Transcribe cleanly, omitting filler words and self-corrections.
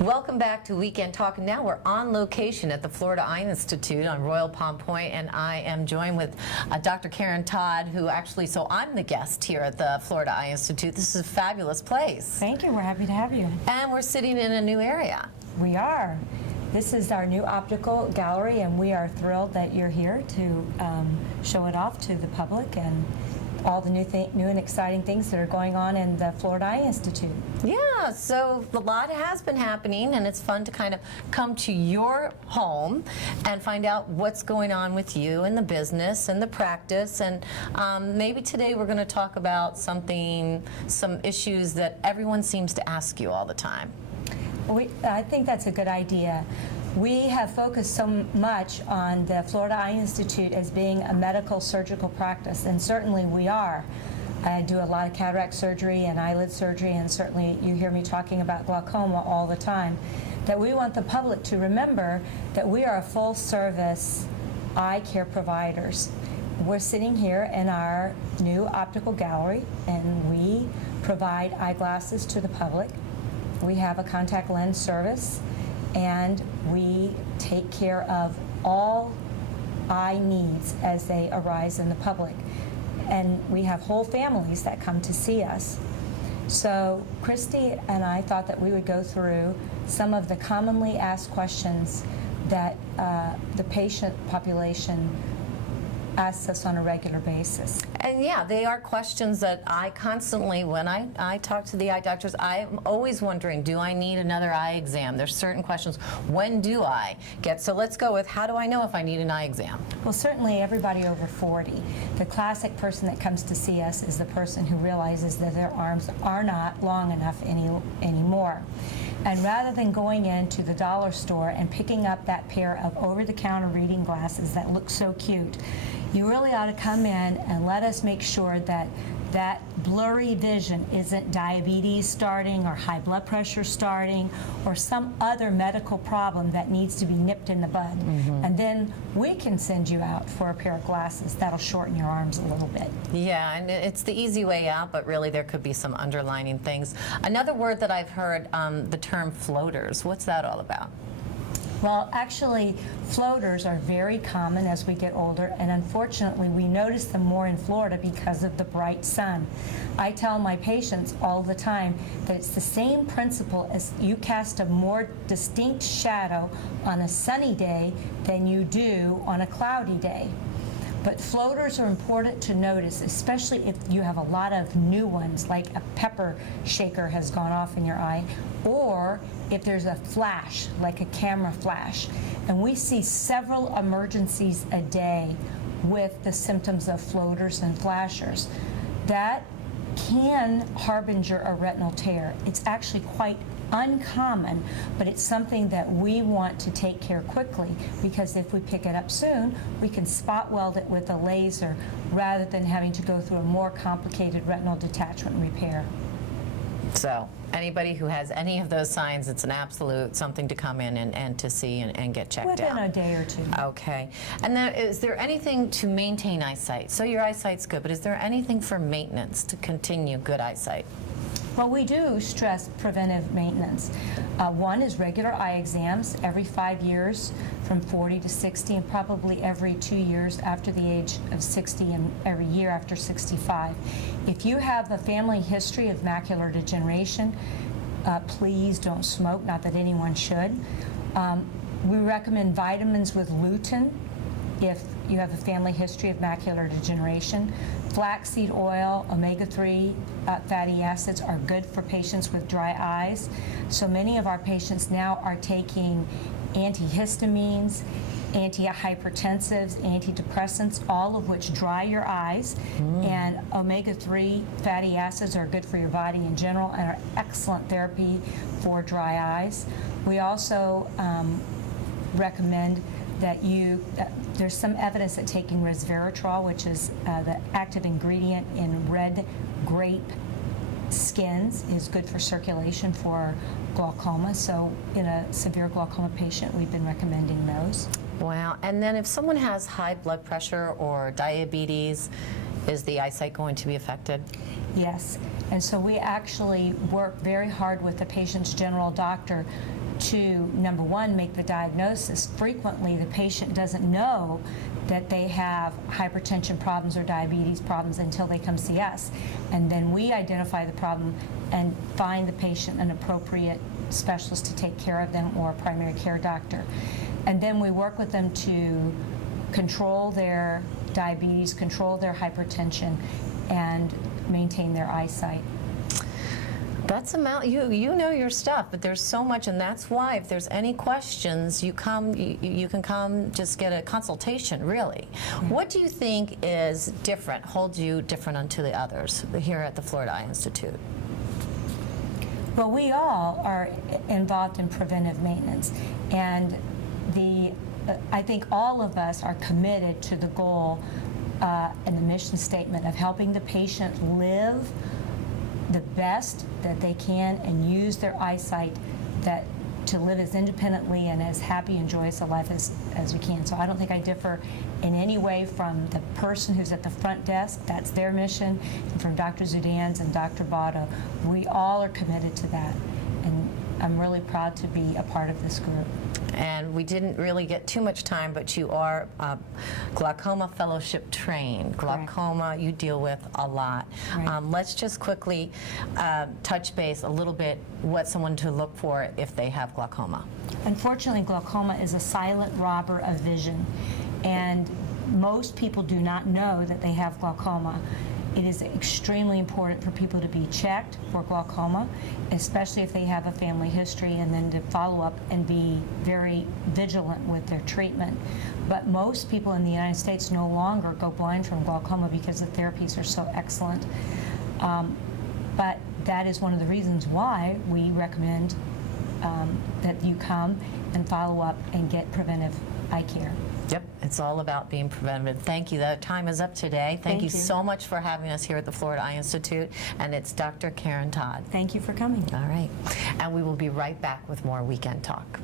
Welcome back to Weekend Talk. And now we're on location at the Florida Eye Institute on Royal Palm Point, and I am joined with Dr. Karen Todd, who actually, so I'm the guest here at the Florida Eye Institute. This is a fabulous place. Thank you. We're happy to have you. And we're sitting in a new area. We are. This is our new optical gallery, and we are thrilled that you're here to show it off to the public and all the new and exciting things that are going on in the Florida Eye Institute. Yeah, so a lot has been happening, and it's fun to kind of come to your home and find out what's going on with you and the business and the practice. And maybe today we're going to talk about some issues that everyone seems to ask you all the time. I think that's a good idea. We have focused so much on the Florida Eye Institute as being a medical surgical practice, and certainly we are. I do a lot of cataract surgery and eyelid surgery, and certainly you hear me talking about glaucoma all the time. That we want the public to remember that we are a full-service eye care providers. We're sitting here in our new optical gallery, and we provide eyeglasses to the public. We have a contact lens service, and we take care of all eye needs as they arise in the public. And we have whole families that come to see us. So Christi and I thought that we would go through some of the commonly asked questions that the patient population asks us on a regular basis. And yeah, they are questions that I constantly, when I talk to the eye doctors, I'm always wondering, do I need another eye exam? There's certain questions. When do I get? So let's go with, how do I know if I need an eye exam? Well, certainly everybody over 40. The classic person that comes to see us is the person who realizes that their arms are not long enough anymore. And rather than going into the dollar store and picking up that pair of over-the-counter reading glasses that look so cute, you really ought to come in and let us make sure that that blurry vision isn't diabetes starting or high blood pressure starting or some other medical problem that needs to be nipped in the bud. And then we can send you out for a pair of glasses that'll shorten your arms a little bit. Yeah, and it's the easy way out, but really there could be some underlining things. Another word that I've heard, the term floaters. What's that all about? Well, actually, floaters are very common as we get older, and unfortunately, we notice them more in Florida because of the bright sun. I tell my patients all the time that it's the same principle as you cast a more distinct shadow on a sunny day than you do on a cloudy day. But floaters are important to notice, especially if you have a lot of new ones, like a pepper shaker has gone off in your eye, or if there's a flash, like a camera flash. And we see several emergencies a day with the symptoms of floaters and flashers. That can harbinger a retinal tear. It's actually quite uncommon, but it's something that we want to take care quickly, because if we pick it up soon, we can spot weld it with a laser rather than having to go through a more complicated retinal detachment repair. So anybody who has any of those signs, it's an absolute something to come in and to see and get checked out. Within a day or two. Okay. And then is there anything to maintain eyesight? So your eyesight's good, but is there anything for maintenance to continue good eyesight? Well, we do stress preventive maintenance. One is regular eye exams every 5 years from 40 to 60, and probably every 2 years after the age of 60 and every year after 65. If you have a family history of macular degeneration, please don't smoke, not that anyone should. We recommend vitamins with lutein if you have a family history of macular degeneration. Flaxseed oil, omega-3 fatty acids are good for patients with dry eyes. So many of our patients now are taking antihistamines, antihypertensives, antidepressants, all of which dry your eyes. And omega-3 fatty acids are good for your body in general and are excellent therapy for dry eyes. We also recommend that there's some evidence that taking resveratrol, which is the active ingredient in red grape skins, is good for circulation for glaucoma. So in a severe glaucoma patient, we've been recommending those. Wow. And then if someone has high blood pressure or diabetes, is the eyesight going to be affected? Yes. And so we actually work very hard with the patient's general doctor to, number one, make the diagnosis. Frequently, the patient doesn't know that they have hypertension problems or diabetes problems until they come see us. And then we identify the problem and find the patient an appropriate specialist to take care of them, or a primary care doctor. And then we work with them to control their diabetes, control their hypertension, and maintain their eyesight. That's you know your stuff, but there's so much, and that's why if there's any questions, you can come just get a consultation, really. What do you think is different, holds you different unto the others here at the Florida Eye Institute? Well, we all are involved in preventive maintenance, and I think all of us are committed to the goal and the mission statement of helping the patient live the best that they can and use their eyesight to live as independently and as happy and joyous a life as we can. So I don't think I differ in any way from the person who's at the front desk. That's their mission, and from Dr. Zudans and Dr. Botto. We all are committed to that, and I'm really proud to be a part of this group. And we didn't really get too much time, but you are glaucoma fellowship trained. Glaucoma you deal with a lot. Right. Let's just quickly touch base a little bit what someone to look for if they have glaucoma. Unfortunately, glaucoma is a silent robber of vision, and most people do not know that they have glaucoma. It is extremely important for people to be checked for glaucoma, especially if they have a family history, and then to follow up and be very vigilant with their treatment. But most people in the United States no longer go blind from glaucoma because the therapies are so excellent. But that is one of the reasons why we recommend that you come and follow up and get preventive eye care. Yep, it's all about being preventative. Thank you. That time is up today. Thank you so much for having us here at the Florida Eye Institute. And it's Dr. Karen Todd. Thank you for coming. All right. And we will be right back with more Weekend Talk.